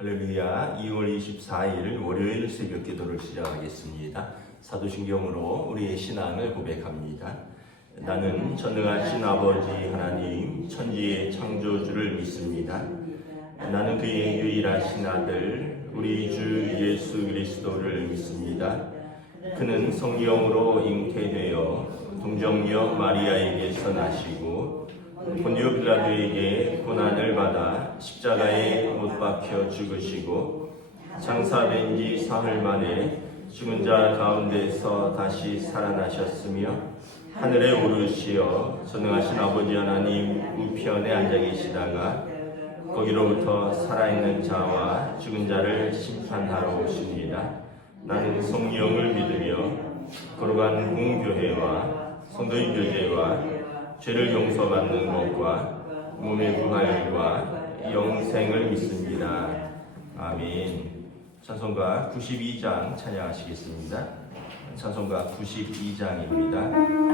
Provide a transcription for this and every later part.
할렐루야. 2월 24일 월요일 새벽 기도를 시작하겠습니다. 사도신경으로 우리의 신앙을 고백합니다. 나는 전능하신 아버지 하나님 천지의 창조주를 믿습니다. 나는 그의 유일하신 아들 우리 주 예수 그리스도를 믿습니다. 그는 성령으로 잉태되어 동정녀 마리아에게서 나시고 본디오 빌라도에게 고난을 받아 십자가에 못 박혀 죽으시고 장사된 지 사흘 만에 죽은 자 가운데서 다시 살아나셨으며 하늘에 오르시어 전능하신 아버지 하나님 우편에 앉아 계시다가 거기로부터 살아있는 자와 죽은 자를 심판하러 오십니다. 나는 성령을 믿으며 거룩한 공교회와 성도의 교제와 죄를 용서받는 것과 몸의 부활과 영생을 믿습니다. 아멘. 찬송가 92장 찬양하시겠습니다. 찬송가 92장입니다.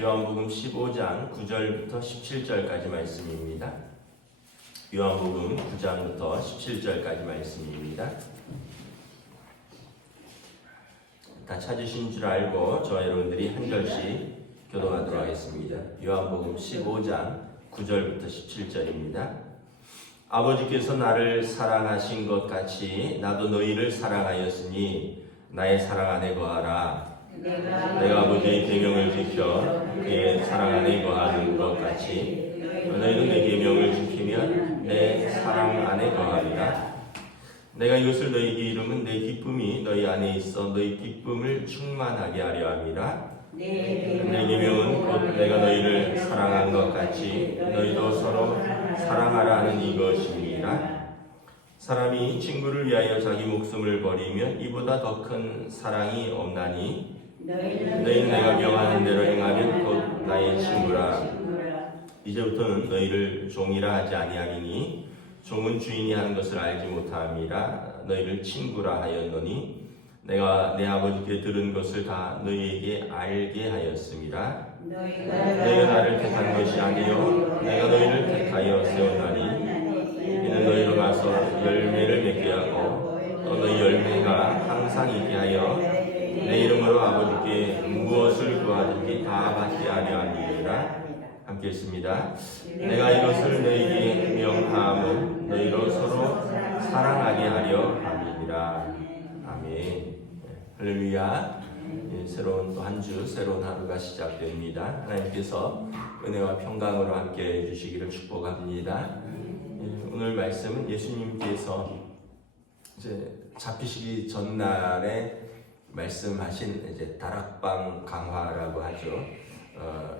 요한복음 15장 9절부터 17절까지 말씀입니다. 요한복음 9장부터 17절까지 말씀입니다. 다 찾으신 줄 알고 저와 여러분들이 한 절씩 교독하도록 하겠습니다. 요한복음 15장 9절부터 17절입니다. 아버지께서 나를 사랑하신 것 같이 나도 너희를 사랑하였으니 나의 사랑 안에 거하라. 내가 아버지의 계명을 지켜 그의 사랑 안에 거하는 것 같이 너희도 내 계명을 지키면 내 사랑 안에 거하리라. 내가 이것을 너희에게 이름은 내 기쁨이 너희 안에 있어 너희 기쁨을 충만하게 하려 함이라. 내 계명은 곧 내가 너희를 사랑한 것 같이 너희도 서로 사랑하라 하는 이것이니라. 사람이 친구를 위하여 자기 목숨을 버리면 이보다 더 큰 사랑이 없나니 너희는 내가 명하는 대로 행하면 곧 나의 친구라. 이제부터는 너희를 종이라 하지 아니하리니 종은 주인이 하는 것을 알지 못함이라. 너희를 친구라 하였노니 내가 내 아버지께 들은 것을 다 너희에게 알게 하였음이라. 너희가 나를 택한 것이 아니요 내가 너희를 택하여 세웠나니 이는 너희로 가서 열매를 맺게 하고 또 너희 열매가 항상 있게 하여 내 이름으로 아버지께 무엇을 구하든지 다 받게 하려 함이니라. 함께 읽습니다. 내가 이것을 너희에게 명함은 너희로 서로 사랑하게 하려 함이니라. 아멘. 할렐루야. 새로운 또 한 주, 새로운 하루가 시작됩니다. 하나님께서 은혜와 평강으로 함께 해주시기를 축복합니다. 오늘 말씀은 예수님께서 이제 잡히시기 전날에 말씀하신 이제 다락방 강화라고 하죠.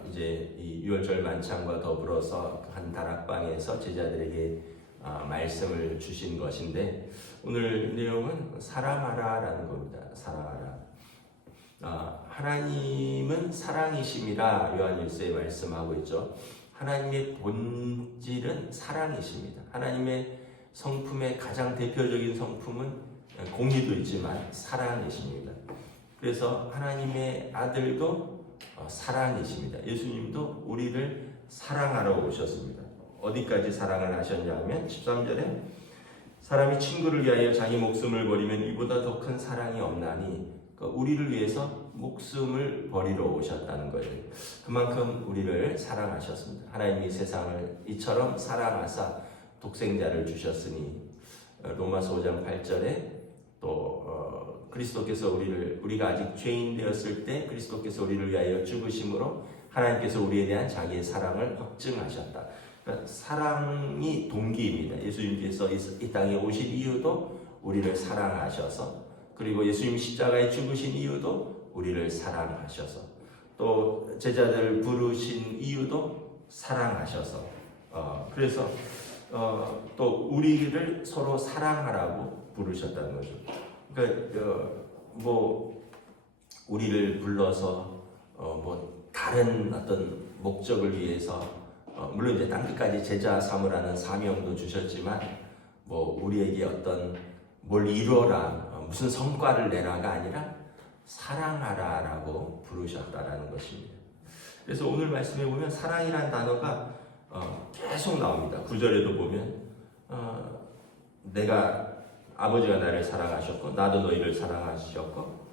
이제 이 유월절 만찬과 더불어서 한 다락방에서 제자들에게 말씀을 주신 것인데 오늘 내용은 사랑하라라는 겁니다. 사랑하라. 하나님은 사랑이심이라 요한일서에 말씀하고 있죠. 하나님의 본질은 사랑이십니다. 하나님의 성품의 가장 대표적인 성품은 공의도 있지만 사랑이십니다. 그래서 하나님의 아들도 사랑이십니다. 예수님도 우리를 사랑하러 오셨습니다. 어디까지 사랑을 하셨냐면 13절에 사람이 친구를 위하여 자기 목숨을 버리면 이보다 더 큰 사랑이 없나니 우리를 위해서 목숨을 버리러 오셨다는 거예요. 그만큼 우리를 사랑하셨습니다. 하나님이 세상을 이처럼 사랑하사 독생자를 주셨으니 로마서 5장 8절에 또 그리스도께서 우리가 아직 죄인 되었을 때 그리스도께서 우리를 위하여 죽으심으로 하나님께서 우리에 대한 자기의 사랑을 확증하셨다. 그러니까 사랑이 동기입니다. 예수님께서 이 땅에 오신 이유도 우리를 사랑하셔서, 그리고 예수님 십자가에 죽으신 이유도 우리를 사랑하셔서, 또 제자들 부르신 이유도 사랑하셔서, 그래서 또 우리를 서로 사랑하라고 부르셨다는 거죠. 그러니까 우리를 불러서 다른 어떤 목적을 위해서 물론 이제 땅끝까지 제자 삼으라는 사명도 주셨지만 우리에게 어떤 뭘 이루어라, 무슨 성과를 내라가 아니라 사랑하라라고 부르셨다라는 것입니다. 그래서 오늘 말씀에 보면 사랑이라는 단어가 계속 나옵니다. 9절에도 보면 내가 아버지가 나를 사랑하셨고 나도 너희를 사랑하셨고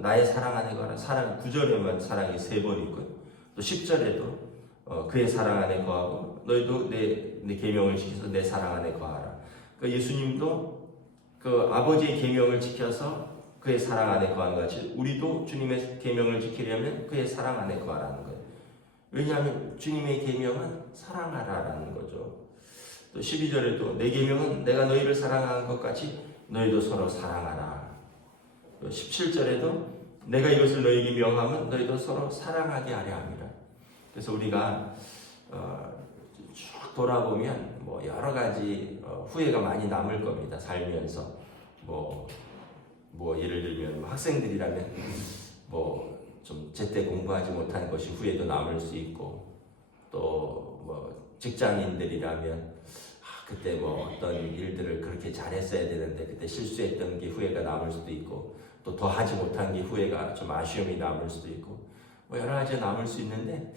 나의 사랑 안에 거하라. 사랑 9절에만 사랑이 3번 있고요. 또 10절에도 그의 사랑 안에 거하고 너희도 내 계명을 지켜서 내 사랑 안에 거하라. 그러니까 예수님도 그 아버지의 계명을 지켜서 그의 사랑 안에 거하는 것 같이 우리도 주님의 계명을 지키려면 그의 사랑 안에 거하라는 거예요. 왜냐하면 주님의 계명은 사랑하라라는 거죠. 또 12절에도 내 계명은 내가 너희를 사랑하는 것 같이 너희도 서로 사랑하라. 또 17절에도 내가 이것을 너희에게 명하면 너희도 서로 사랑하게 하려 함이라. 그래서 우리가 쭉 돌아보면 여러 가지 후회가 많이 남을 겁니다. 살면서 예를 들면 학생들이라면 좀 제때 공부하지 못한 것이 후회도 남을 수 있고, 또 직장인들이라면 그때 어떤 일들을 그렇게 잘했어야 되는데 그때 실수했던 게 후회가 남을 수도 있고, 또 더 하지 못한 게 후회가 좀 아쉬움이 남을 수도 있고, 여러 가지 남을 수 있는데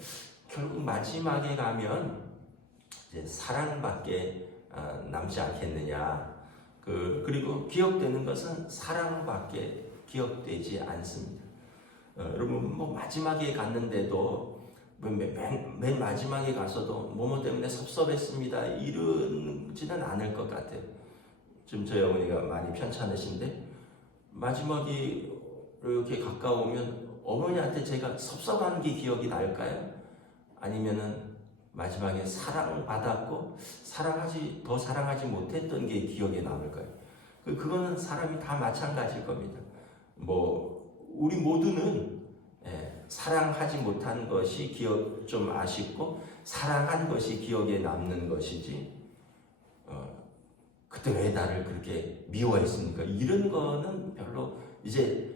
결국 마지막에 가면 이제 사랑밖에 남지 않겠느냐. 그리고 기억되는 것은 사랑밖에 기억되지 않습니다. 여러분 뭐 마지막에 갔는데도 맨 마지막에 가서도 뭐뭐 때문에 섭섭했습니다 이러지는 않을 것 같아요. 지금 저희 어머니가 많이 편찮으신데 마지막이 이렇게 가까우면 어머니한테 제가 섭섭한 게 기억이 날까요? 아니면은 마지막에 사랑받았고 더 사랑하지 못했던 게 기억에 남을까요? 그거는 사람이 다 마찬가지일 겁니다. 우리 모두는 사랑하지 못한 것이 좀 아쉽고 사랑한 것이 기억에 남는 것이지 그때 왜 나를 그렇게 미워했습니까? 이런 거는 별로 이제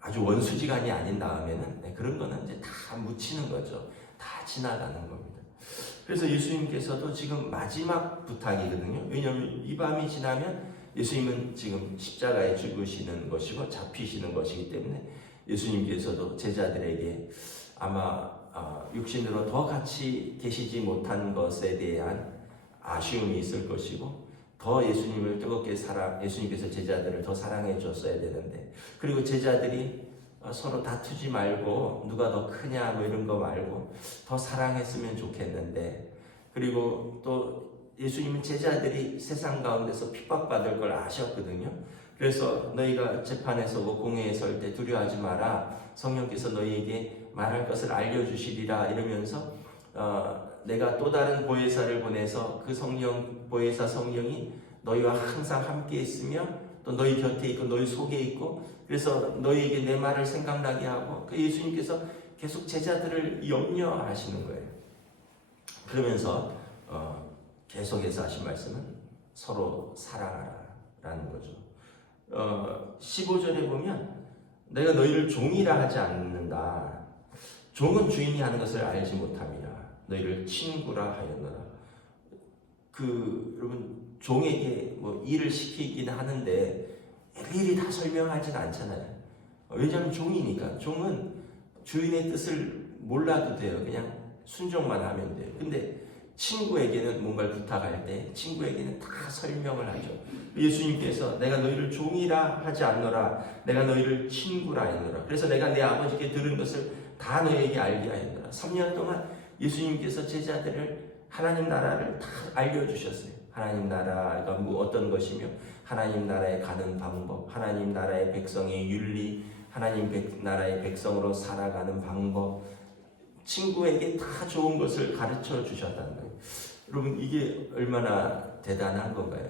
아주 원수지간이 아닌 다음에는 그런 거는 이제 다 묻히는 거죠. 다 지나가는 겁니다. 그래서 예수님께서도 지금 마지막 부탁이거든요. 왜냐하면 이 밤이 지나면 예수님은 지금 십자가에 죽으시는 것이고 잡히시는 것이기 때문에 예수님께서도 제자들에게 아마 육신으로 더 같이 계시지 못한 것에 대한 아쉬움이 있을 것이고 더 예수님을 뜨겁게 예수님께서 제자들을 더 사랑해 줬어야 되는데 그리고 제자들이 서로 다투지 말고 누가 더 크냐 뭐 이런 거 말고 더 사랑했으면 좋겠는데 그리고 또 예수님은 제자들이 세상 가운데서 핍박받을 걸 아셨거든요. 그래서 너희가 재판에 서고 공회에 설 때 두려워하지 마라. 성령께서 너희에게 말할 것을 알려주시리라 이러면서 내가 또 다른 보혜사를 보내서 그 보혜사 성령이 너희와 항상 함께 있으며 또 너희 곁에 있고 너희 속에 있고 그래서 너희에게 내 말을 생각나게 하고 예수님께서 계속 제자들을 염려하시는 거예요. 그러면서 계속해서 하신 말씀은 서로 사랑하라라는 거죠. 15절에 보면 내가 너희를 종이라 하지 않는다. 종은 주인이 하는 것을 알지 못함이라. 너희를 친구라 하였노라. 여러분 종에게 일을 시키긴 하는데 일일이 다 설명하진 않잖아요. 왜냐하면 종이니까. 종은 주인의 뜻을 몰라도 돼요. 그냥 순종만 하면 돼요. 근데 친구에게는 뭔가를 부탁할 때 친구에게는 다 설명을 하죠. 예수님께서 내가 너희를 종이라 하지 않노라. 내가 너희를 친구라 하노라. 그래서 내가 내 아버지께 들은 것을 다 너희에게 알게 하였노라. 3년 동안 예수님께서 제자들을 하나님 나라를 다 알려주셨어요. 하나님 나라가 어떤 것이며 하나님 나라에 가는 방법, 하나님 나라의 백성의 윤리, 하나님 나라의 백성으로 살아가는 방법, 친구에게 다 좋은 것을 가르쳐 주셨다는 거예요. 여러분 이게 얼마나 대단한 건가요?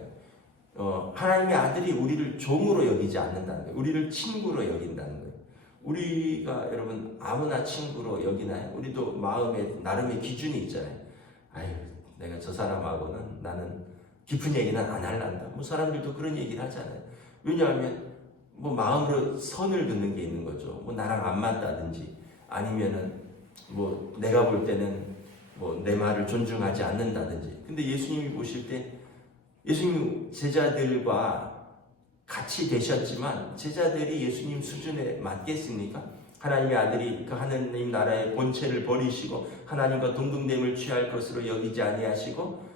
하나님의 아들이 우리를 종으로 여기지 않는다는 거예요. 우리를 친구로 여긴다는 거예요. 우리가 여러분 아무나 친구로 여기나요? 우리도 마음에 나름의 기준이 있잖아요. 아유 내가 저 사람하고는 나는 깊은 얘기는 안 할란다. 사람들도 그런 얘기를 하잖아요. 왜냐하면 마음으로 선을 긋는 게 있는 거죠. 나랑 안 맞다든지 아니면은 내가 볼 때는 내 말을 존중하지 않는다든지. 근데 예수님이 보실 때 예수님 제자들과 같이 되셨지만 제자들이 예수님 수준에 맞겠습니까? 하나님의 아들이 그 하나님 나라의 본체를 버리시고 하나님과 동등됨을 취할 것으로 여기지 아니하시고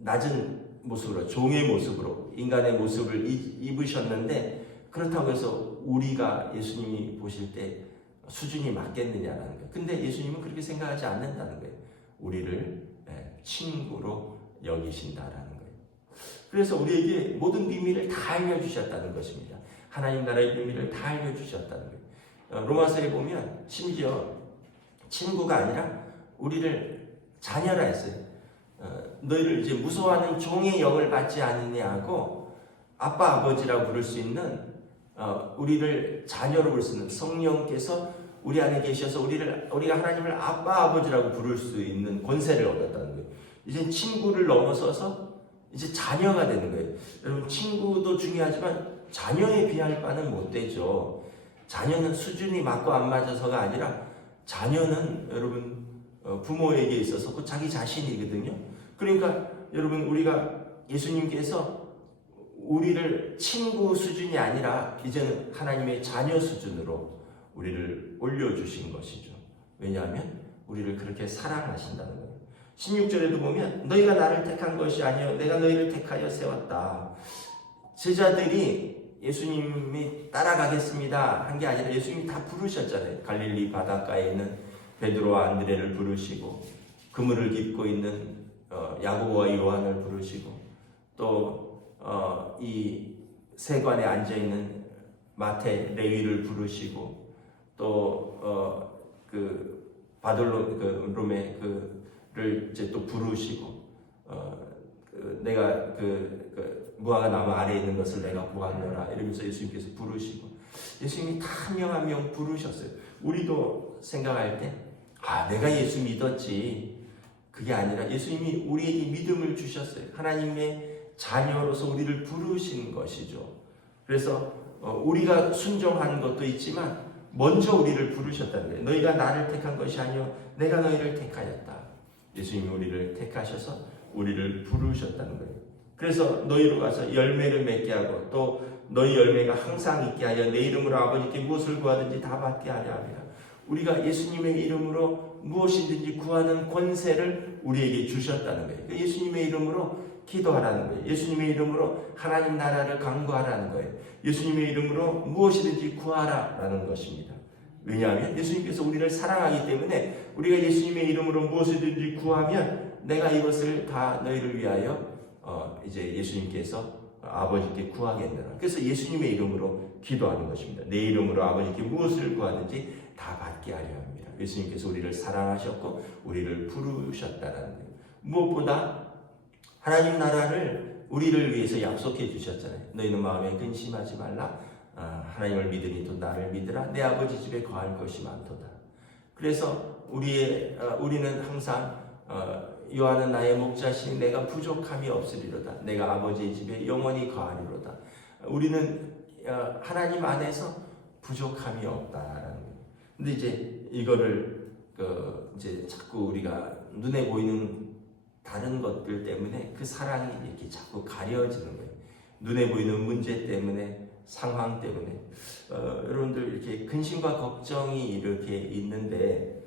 낮은 모습으로 종의 모습으로 인간의 모습을 입으셨는데 그렇다고 해서 우리가 예수님이 보실 때 수준이 맞겠느냐라는 거예요. 근데 예수님은 그렇게 생각하지 않는다는 거예요. 우리를 친구로 여기신다라는 거예요. 그래서 우리에게 모든 비밀을 다 알려주셨다는 것입니다. 하나님 나라의 비밀을 다 알려주셨다는 거예요. 로마서에 보면 심지어 친구가 아니라 우리를 자녀라 했어요. 너희를 이제 무서워하는 종의 영을 받지 않느냐고 아빠 아버지라고 부를 수 있는 우리를 자녀로 부를 수 있는 성령께서 우리 안에 계셔서 우리가 하나님을 아빠 아버지라고 부를 수 있는 권세를 얻었다는 거예요. 이제 친구를 넘어서서 이제 자녀가 되는 거예요. 여러분 친구도 중요하지만 자녀에 비할 바는 못 되죠. 자녀는 수준이 맞고 안 맞아서가 아니라 자녀는 여러분 부모에게 있어서 그 자기 자신이거든요. 그러니까 여러분 우리가 예수님께서 우리를 친구 수준이 아니라 이제는 하나님의 자녀 수준으로 우리를 올려주신 것이죠. 왜냐하면 우리를 그렇게 사랑하신다는 거예요. 16절에도 보면 너희가 나를 택한 것이 아니요 내가 너희를 택하여 세웠다. 제자들이 예수님이 따라가겠습니다 한 게 아니라 예수님이 다 부르셨잖아요. 갈릴리 바닷가에 있는 베드로와 안드레를 부르시고 그물을 깃고 있는 야고보와 요한을 부르시고 또 이 세관에 앉아 있는 마태 레위를 부르시고 또 그 바돌로 그 롬의 그를 이제 또 부르시고 내가 그 무화과 나무 아래에 있는 것을 내가 보았노라 이러면서 예수님께서 부르시고 예수님이 다 한 명 한 명 부르셨어요. 우리도 생각할 때 내가 예수 믿었지 그게 아니라 예수님이 우리에게 믿음을 주셨어요. 하나님의 자녀로서 우리를 부르신 것이죠. 그래서 우리가 순종하는 것도 있지만 먼저 우리를 부르셨다는 거예요. 너희가 나를 택한 것이 아니요 내가 너희를 택하였다. 예수님이 우리를 택하셔서 우리를 부르셨다는 거예요. 그래서 너희로 가서 열매를 맺게 하고 또 너희 열매가 항상 있게 하여 내 이름으로 아버지께 무엇을 구하든지 다 받게 하려 합니다. 우리가 예수님의 이름으로 무엇이든지 구하는 권세를 우리에게 주셨다는 거예요. 예수님의 이름으로 기도하라는 거예요. 예수님의 이름으로 하나님 나라를 강구하라는 거예요. 예수님의 이름으로 무엇이든지 구하라라는 것입니다. 왜냐하면 예수님께서 우리를 사랑하기 때문에 우리가 예수님의 이름으로 무엇이든지 구하면 내가 이것을 다 너희를 위하여 이제 예수님께서 아버지께 구하겠느라. 그래서 예수님의 이름으로 기도하는 것입니다. 내 이름으로 아버지께 무엇을 구하든지 다 받게 하려 합니다. 예수님께서 우리를 사랑하셨고 우리를 부르셨다는 거예요. 무엇보다 하나님 나라를 우리를 위해서 약속해 주셨잖아요. 너희는 마음에 근심하지 말라. 하나님을 믿으니 또 나를 믿으라. 내 아버지 집에 거할 것이 많도다. 그래서 우리는 항상 요한은 나의 목자시니 내가 부족함이 없으리로다. 내가 아버지의 집에 영원히 거하리로다. 우리는 하나님 안에서 부족함이 없다라는 거예요. 근데 이제 이거를 이제 자꾸 우리가 눈에 보이는 다른 것들 때문에 그 사랑이 이렇게 자꾸 가려지는 거예요. 눈에 보이는 문제 때문에, 상황 때문에. 여러분들 이렇게 근심과 걱정이 이렇게 있는데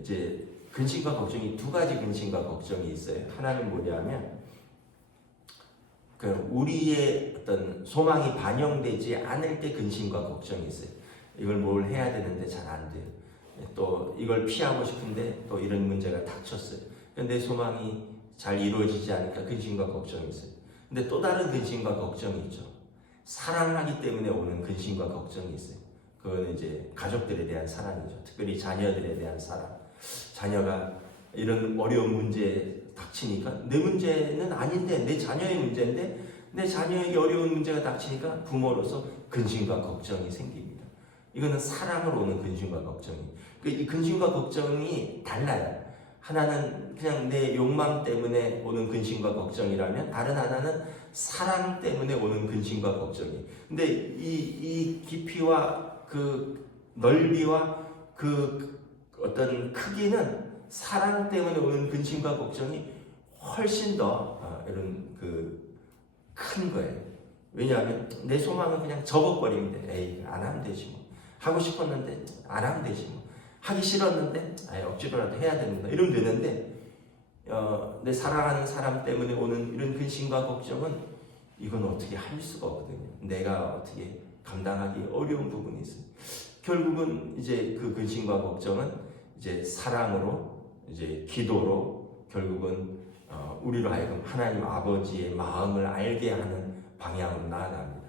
이제 근심과 걱정이 두 가지 근심과 걱정이 있어요. 하나는 뭐냐면 우리의 어떤 소망이 반영되지 않을 때 근심과 걱정이 있어요. 이걸 뭘 해야 되는데 잘 안 돼요. 또 이걸 피하고 싶은데 또 이런 문제가 닥쳤어요. 내 소망이 잘 이루어지지 않으니까 근심과 걱정이 있어요. 근데 또 다른 근심과 걱정이 있죠. 사랑하기 때문에 오는 근심과 걱정이 있어요. 그거는 이제 가족들에 대한 사랑이죠. 특별히 자녀들에 대한 사랑. 자녀가 이런 어려운 문제에 닥치니까 내 문제는 아닌데 내 자녀의 문제인데 내 자녀에게 어려운 문제가 닥치니까 부모로서 근심과 걱정이 생깁니다. 이거는 사랑으로 오는 근심과 걱정이. 이 근심과 걱정이 달라요. 하나는 그냥 내 욕망 때문에 오는 근심과 걱정이라면 다른 하나는 사랑 때문에 오는 근심과 걱정이. 근데 이 깊이와 그 넓이와 그 어떤 크기는 사랑 때문에 오는 근심과 걱정이 훨씬 더 이런 큰 거예요. 왜냐하면 내 소망은 그냥 접어버리면 돼. 에이, 안 하면 되지 뭐. 하고 싶었는데 안 하면 되지 뭐. 하기 싫었는데 억지로라도 해야 됩니다. 이러면 되는데 내 사랑하는 사람 때문에 오는 이런 근심과 걱정은 이건 어떻게 할 수가 없거든요. 내가 어떻게 감당하기 어려운 부분이 있어요. 결국은 이제 그 근심과 걱정은 이제 사랑으로 이제 기도로 결국은 우리로 하여금 하나님 아버지의 마음을 알게 하는 방향으로 나아갑니다.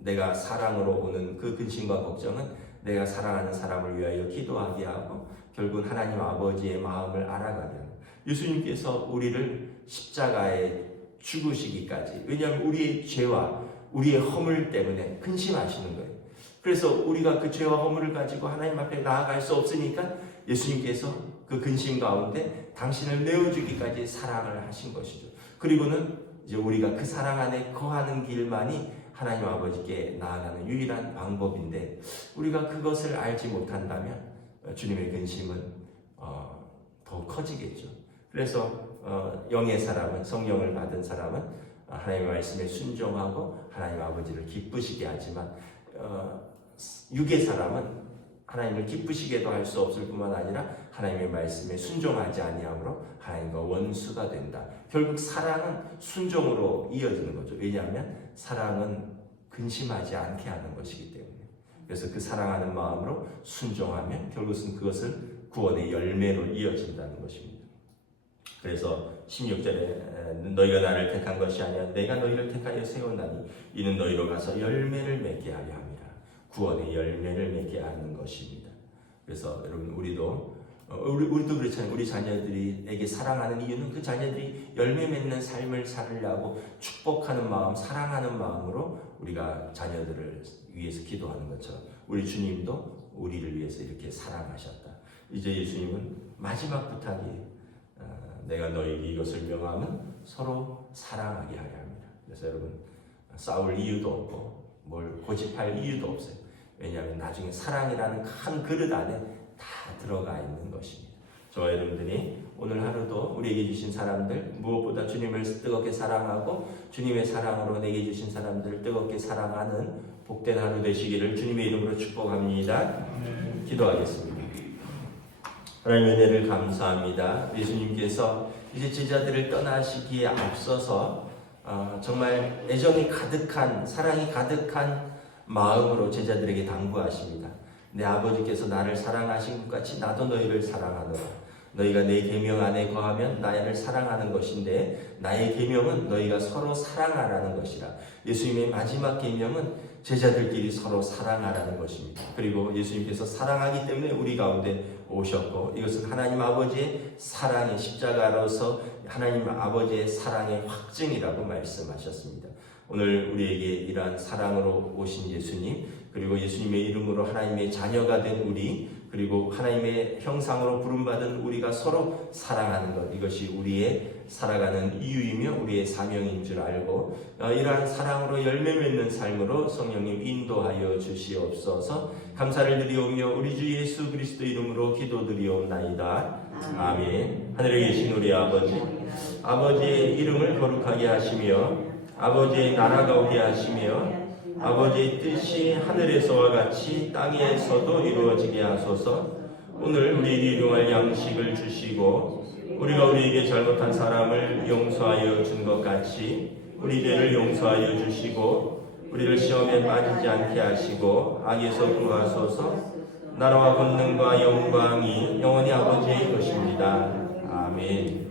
내가 사랑으로 오는 그 근심과 걱정은 내가 사랑하는 사람을 위하여 기도하게 하고 결국은 하나님 아버지의 마음을 알아가게 합니다. 예수님께서 우리를 십자가에 죽으시기까지, 왜냐하면 우리의 죄와 우리의 허물 때문에 근심하시는 거예요. 그래서 우리가 그 죄와 허물을 가지고 하나님 앞에 나아갈 수 없으니까 예수님께서 그 근심 가운데 당신을 내어주기까지 사랑을 하신 것이죠. 그리고는 이제 우리가 그 사랑 안에 거하는 길만이 하나님 아버지께 나아가는 유일한 방법인데 우리가 그것을 알지 못한다면 주님의 근심은 더 커지겠죠. 그래서 영의 사람은, 성령을 받은 사람은 하나님의 말씀에 순종하고 하나님 아버지를 기쁘시게 하지만 육의 사람은 하나님을 기쁘시게도 할 수 없을 뿐만 아니라 하나님의 말씀에 순종하지 아니함으로 하나님과 원수가 된다. 결국 사랑은 순종으로 이어지는 거죠. 왜냐하면 사랑은 근심하지 않게 하는 것이기 때문에. 그래서 그 사랑하는 마음으로 순종하면 결국은 그것은 구원의 열매로 이어진다는 것입니다. 그래서 16절에 너희가 나를 택한 것이 아니라 내가 너희를 택하여 세웠나니 이는 너희로 가서 열매를 맺게 하려 함이라. 구원의 열매를 맺게 하는 것입니다. 그래서 여러분 우리도 그렇잖아요. 우리 자녀들에게 사랑하는 이유는 그 자녀들이 열매 맺는 삶을 살으려고 축복하는 마음, 사랑하는 마음으로 우리가 자녀들을 위해서 기도하는 것처럼 우리 주님도 우리를 위해서 이렇게 사랑하셨다. 이제 예수님은 마지막 부탁이 내가 너희에게 이것을 명하면 서로 사랑하게 하려 합니다. 그래서 여러분 싸울 이유도 없고 뭘 고집할 이유도 없어요. 왜냐하면 나중에 사랑이라는 큰 그릇 안에 다 들어가 있는 것입니다. 저와 여러분들이 오늘 하루도 우리에게 주신 사람들 무엇보다 주님을 뜨겁게 사랑하고 주님의 사랑으로 내게 주신 사람들을 뜨겁게 사랑하는 복된 하루 되시기를 주님의 이름으로 축복합니다. 기도하겠습니다. 하나님의 은혜를 감사합니다. 예수님께서 이제 제자들을 떠나시기에 앞서서 정말 애정이 가득한, 사랑이 가득한 마음으로 제자들에게 당부하십니다. 내 아버지께서 나를 사랑하신 것 같이 나도 너희를 사랑하노라. 너희가 내 계명 안에 거하면 나를 사랑하는 것인데 나의 계명은 너희가 서로 사랑하라는 것이라. 예수님의 마지막 계명은 제자들끼리 서로 사랑하라는 것입니다. 그리고 예수님께서 사랑하기 때문에 우리 가운데 오셨고 이것은 하나님 아버지의 사랑의 십자가로서 하나님 아버지의 사랑의 확증이라고 말씀하셨습니다. 오늘 우리에게 이러한 사랑으로 오신 예수님, 그리고 예수님의 이름으로 하나님의 자녀가 된 우리, 그리고 하나님의 형상으로 부름받은 우리가 서로 사랑하는 것, 이것이 우리의 살아가는 이유이며 우리의 사명인 줄 알고 이러한 사랑으로 열매 맺는 삶으로 성령님 인도하여 주시옵소서. 감사를 드리오며 우리 주 예수 그리스도 이름으로 기도드리옵나이다. 아멘. 하늘에 계신 우리 아버지의 이름을 거룩하게 하시며 아버지의 나라가 오게 하시며 아버지의 뜻이 하늘에서와 같이 땅에서도 이루어지게 하소서. 오늘 우리에게 일용할 양식을 주시고 우리가 우리에게 잘못한 사람을 용서하여 준 것 같이 우리 죄를 용서하여 주시고 우리를 시험에 빠지지 않게 하시고 악에서 구하소서. 나라와 권능과 영광이 영원히 아버지의 것입니다. 아멘.